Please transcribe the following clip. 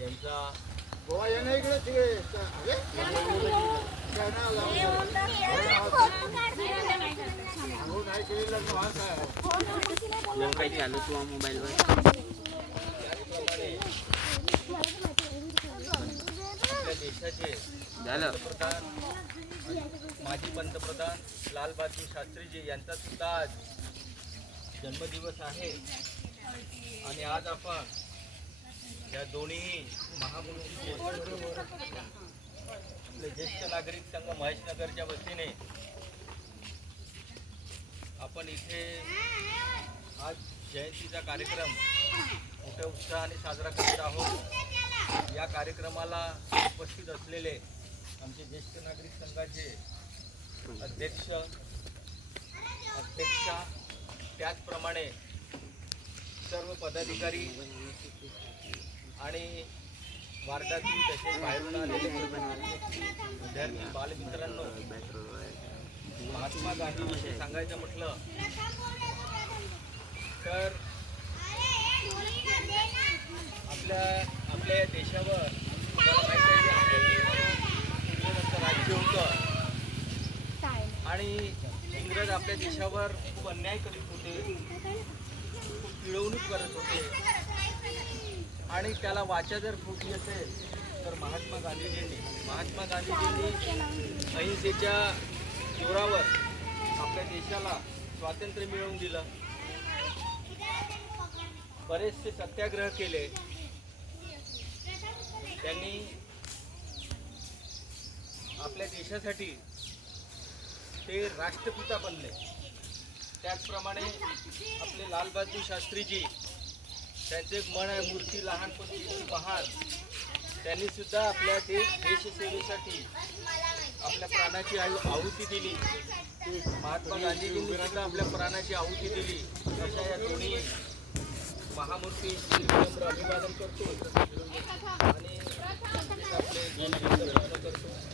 यांचा गोवा येणं इकडे तिकडे काही आलो तू मोबाईलवर आपल्या देशाचे झालं पंतप्रधान माजी पंतप्रधान लालबहादूर शास्त्रीजी यांचा सुद्धा आज जन्मदिवस आहे. आणि आज आपण या दोन्ही महापुरुष आपले ज्येष्ठ नागरिक संघ महेशनगरच्या वतीने आपण इथे आज जयंतीचा कार्यक्रम मोठ्या उत्साहाने साजरा करत आहोत. या कार्यक्रमाला उपस्थित असलेले आमचे ज्येष्ठ नागरिक संघाचे अध्यक्षा त्याचप्रमाणे सर्व पदाधिकारी आणि वार्डातील तसेच बाहेरून आलेले विद्यार्थी बालमित्रांनो, महात्मा गांधीविषयी सांगायचं म्हटलं तर आपल्या देशावर इंग्रजांचं राज्य होतं आणि इंग्रज आपल्या देशावर खूप अन्याय करीत होते, खूप पिळवणूक करत होते. आणि त्याला वाचा जर फुटली असेल तर महात्मा गांधीजींनी अहिंसेच्या जोरावर आपल्या देशाला स्वातंत्र्य मिळवून दिलं. बरेचसे सत्याग्रह केले त्यांनी आपल्या देशासाठी. ते राष्ट्रपिता बनले. त्याचप्रमाणे आपले लालबहादूर शास्त्रीजी, त्यांचे एक म्हण आहे, मूर्ती लहानपणी महान. त्यांनी सुद्धा आपल्या देशसेवेसाठी आपल्या प्राणाची आहुती दिली. महात्मा गांधीजींनी सुद्धा आपल्या प्राणाची आहुती दिली. अशा या दोन्ही महामूर्ती अभिवादन करतो आणि आपले करतो.